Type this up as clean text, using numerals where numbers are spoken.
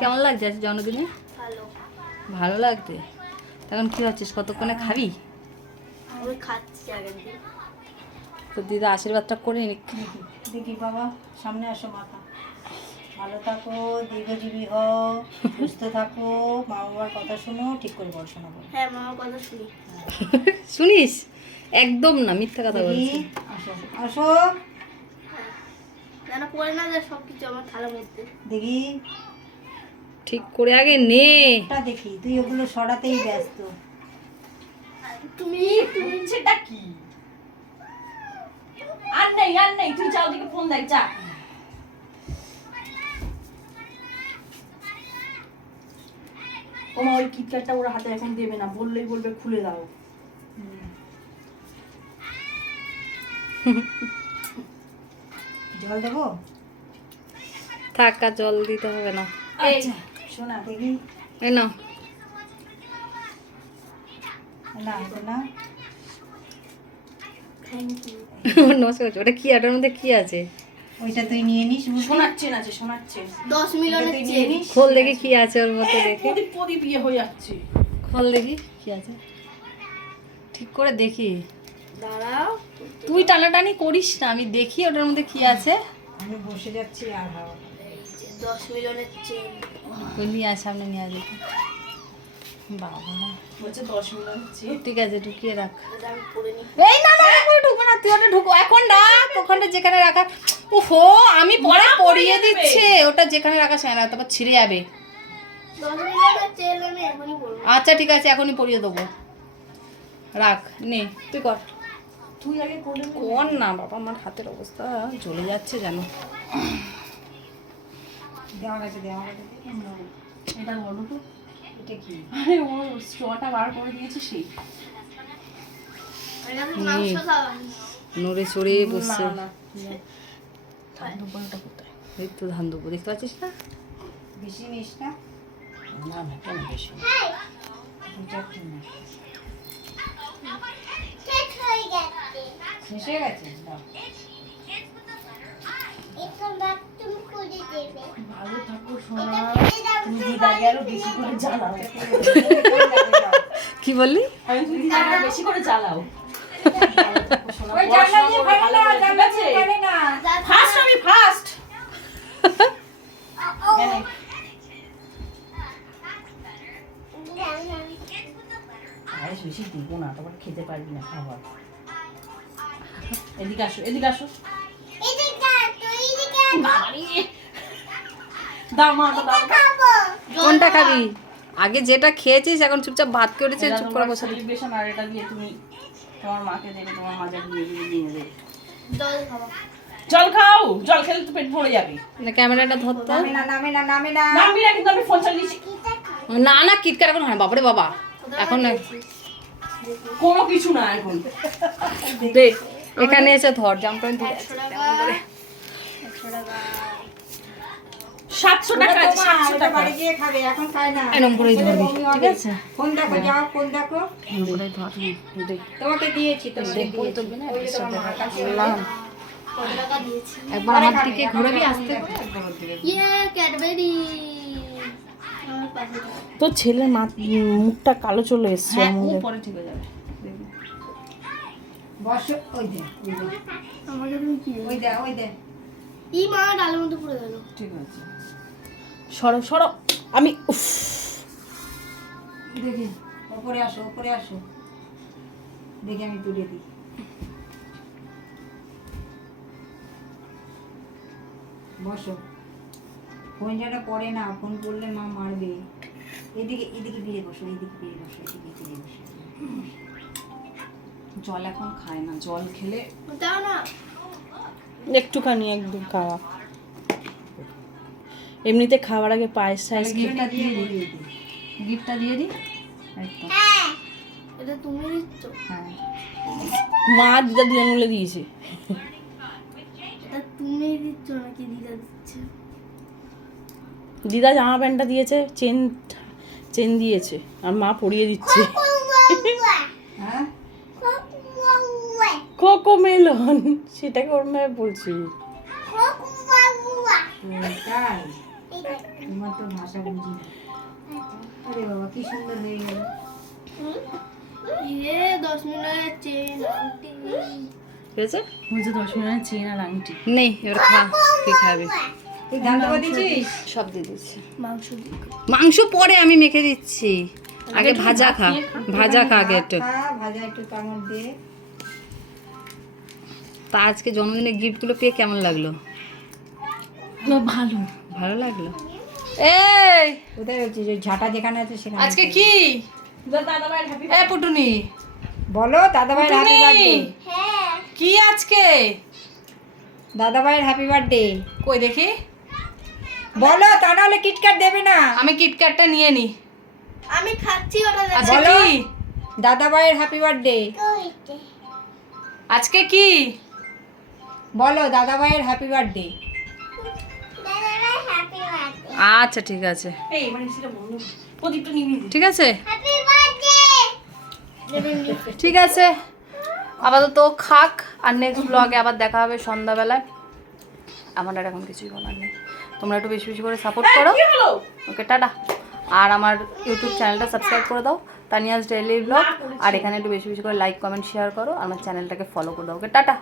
কেমন লাগছে আজ জন্মদিনে? ভালো। ভালো লাগছে। এখন কি হচ্ছিস, কতক্ষণে খাবি? আমি খাচ্ছি আগে থেকে। তো দিদা আশীর্বাদটা করে নিক। দেখি বাবা, সামনে আসো মাথা। ভালো থাকো, দীর্ঘজীবী হও, সুস্থ থাকো, মা বাবার কথা শোনো, ঠিক করে পড়াশোনা করো। হ্যাঁ, মামার কথা শুনি। শুনিস? একদম না, মিথ্যা কথা দেখি, বলছি। আসো আসো না পড়ে না যায় সব কিছু আমার থালার মধ্যে। দেখি, ঠিক করে আগে নে। ওটা দেখি, তুই ওগুলো সরাতেই ব্যস্ত। তুমি সেটা কি? আর নেই, তুই যাও দিকে ফোন দেখ যা। ওমা ওই কিটক্যাটটা ওর হাতে এখন দেবে না, বললেই বলবে খুলে দাও। জল দেবো? থাক, আর জল দিতে হবে না। আচ্ছা শোনা দেখি, এই নাও। না এটা না, থ্যাংক ইউ। নমস্কার করছি। ওটা কি, ওটার মধ্যে কি আছে? ওইটা তুই নিয়ে নিস। বুঝলি? শোনাচ্ছেন আছে, শোনাচ্ছে। 10 মিলিয়নের তুই নিয়ে চেন। নিস। খোল দেখি কি আছে ওর মধ্যে, দেখে প্রদীপ ইয়ে হয়ে যাচ্ছে। খোল দেখি কি আছে, ঠিক করে দেখি। দাঁড়াও। তুই টানাটানি করিস না, আমি দেখি ওটার মধ্যে কি আছে। আমি বসে যাচ্ছি আর হাওয়া। এই যে 10 মিলিয়নের চেন। ওই নিয়ে আয়, সামনে নিয়ে আয় দেখি। বাবা, বলছে 10 মিলিয়ন হচ্ছে। ঠিক আছে, ঢুকিয়ে রাখ। এটা আমি পড়ে নি। এই না না, এখন ঢুকবে না, তুই ওটা ঢুকো এখন, রাখ ওখানটা যেখানে রাখা। ওহো, আমি পরে পরিয়ে দিচ্ছে। ওটা যেখানে রাখা সেখানে রাখ, তারপর ছিঁড়ে যাবে। 10 মিলিয়নের চেন আমি এখনই পড়বো। আচ্ছা ঠিক আছে, এখনই পরিয়ে দেবো। রাখ, নে তুই কর। তুই আগে করে নে। কর না বাবা, আমার হাতের অবস্থা জ্বলে যাচ্ছে যেন। দেওয়া গেছে, দেওয়া গেছে। এটা ধরো তো। এটা কি? আরে ও স্ট্রটা বার করে দিয়েছে সেই। এটা আমি মাংস খাওয়া। নড়ে চড়ে বসছে। না ধান দুপুরটা কোথায়? এই তো ধান দেবো, দেখতে পাচ্ছিস না? বেশি নিস না, না না কেন বেশি? 2-4 নিস। শেষ হয়ে গেছে। শেষ হয়ে গেছে? দাও। এখন বাপ তুমি করে দেবে। ভালো থাকো সোনা। তুমি দিদাকে আরো বেশি করে জ্বালাও। কি বললি? আমি তুমি দিদাকে আরো বেশি করে জ্বালাও। ওই জানলা দিয়ে ফেলে না, জানলা দিয়ে ফেলে না। ফার্স্ট আমি ফার্স্ট। আরে বেশি দিব না, তারপর খেতে পারবি না খাবার। এদিকে আসো, এদিকে আসো। বাবারে। দাও মা, দাও। কোনটা খাবি? আগে যেটা খেয়েছিস, এখন চুপচাপ ভাত করে এটা চুপ করে তোমার বসে থাক। celebration, আর এটা দিয়ে তুমি তোমার মাকে দেবে, তোমার মা যা দিয়ে দেবে। জল খাওয়া। জল খাও, জল খেলে তো পেট ভরে যাবে। না, ক্যামেরাটা ধরতে। নামে না, নামে না, নামে না। নামবি না, কিন্তু আমি ফোন চালিয়েছি। না না, কিটকাট এখন হয় না, বাবারে বাবা। এখন না, কোনো কিছু না এখন। দে এখানে এসে ধর, জামটা ধরে 100 টাকা। 100 টাকা। 700 টাকা আছে, 700 ওটা টাকা। বাড়ি গিয়ে খাবে, এখন খায় না। এরম করেই ধরবি, বমি ঠিক হবে। আছে? ফোন দেখো, যাও ফোন দেখো। এরম করেই ধর। দে। তোমাকে দিয়েছি, তোমাকে দেখ, বই দিয়েছি। তুলবি না, ওই যে তোমার মার কাছে। কত টাকা দিয়েছি? একবার আমার দিকে ঘুরবি আসতে। ইয়ে ক্যাডবেরি। আমার পাশে দাও। তোর ছেলের মুখটা কালো চলে এসছে। হ্যাঁ, ও পরে ঠিক হয়ে যাবে। বসো, ওই দে, ওই দে, আমাকে তুমি কি? ওই দে, ওই দে। ই মা ডালের মধ্যে পড়ে গেল। ঠিক আছে। সরো সরো, আমি উফ। দেখি, উপরে আসো, উপরে আসো। দেখি আমি তুলে দিই। বসো। ফোন যেন করে না, ফোন করলে মা মারবে। এদিকে এদিকে ফিরে বসো, এদিকে ফিরে বসো, এদিকে ফিরে বসো। জল এখন খায় না, জল খেলে দাও না। একটুখানি একদম খাওয়া। এমনিতে খাওয়ার আগে পায়েস টায়েস গিফটটা দিয়ে দিই। গিফটটা দিয়ে দিই। একদম। এটা তুমি দিচ্ছ? হ্যাঁ, মা দিদা দিদা মিলে দিয়েছে। এটা তুমি দিচ্ছ নাকি দিদা দিচ্ছে? দিদা জামা প্যান্টটা দিয়েছে, চেন দিয়েছে, আর মা পরিয়ে দিচ্ছে। হ্যাঁ, কোকো মেলন, সেটাকে ওর মেয়ে বলছি। তাই তোমার তো ভাষা বুঝি না। আরে বাবা কি সুন্দর হয়ে গেল। ये 10 मिनट চেন আন্টি হয়েছে? বলছে 10 মিনিট চেন আর আংটি। নেই, এবার খা, কি খাবি? তুই ধান দেওয়া দিচ্ছিস? সব দিয়ে দিচ্ছি। মাংস দিয়ে মাংস পরে আমি মেখে দিচ্ছি, আগে ভাজা খা, ভাজা খা আগে একটু। খা, ভাজা একটু কামড় দিয়ে। তা আজকে জন্মদিনের গিফটগুলো পেয়ে কেমন লাগলো? ভালো। ভালো লাগলো। এই কোথায় হচ্ছে যে ঝাঁটা যেখানে আছে সেখানে। আজকে কি? দাদা ভাই হ্যাপি এ পুটুনি, বলো দাদা ভাইয়ের হ্যাপি বার্থডে। হ্যাঁ কি আজকে? দাদা ভাইয়ের হ্যাপি বার্থডে কই দেখি, বলো, তা নাহলে কিটক্যাট দেবে না। আমি কিটক্যাটটা নিয়ে নি। আমি খাচ্ছি ওটা আজকে বলো। কি? দাদা ভাইয়ের হ্যাপি বার্থডে আজকে কি? বলো, দাদা ভাইয়ের হ্যাপি বার্থডে। আচ্ছা ঠিক আছে, এই মানে সেটা বন্ধ প্রদীপটা নিবি। ঠিক আছে, ঠিক আছে। আপাতত খাক, আর নেক্সট ব্লগে আবার দেখা হবে সন্ধ্যাবেলায়। আমার আর এখন কিছুই বলার নেই, তোমরা একটু বেশি বেশি করে সাপোর্ট করো। কি হলো? ওকে, টাটা। আর আমার ইউটিউব চ্যানেলটা সাবস্ক্রাইব করে দাও, তানিয়াস ডেইলি ব্লগ। আর এখানে একটু বেশি বেশি করে লাইক কমেন্ট শেয়ার করো, আমার চ্যানেলটাকে ফলো করে দাও। ওকে, টাটা।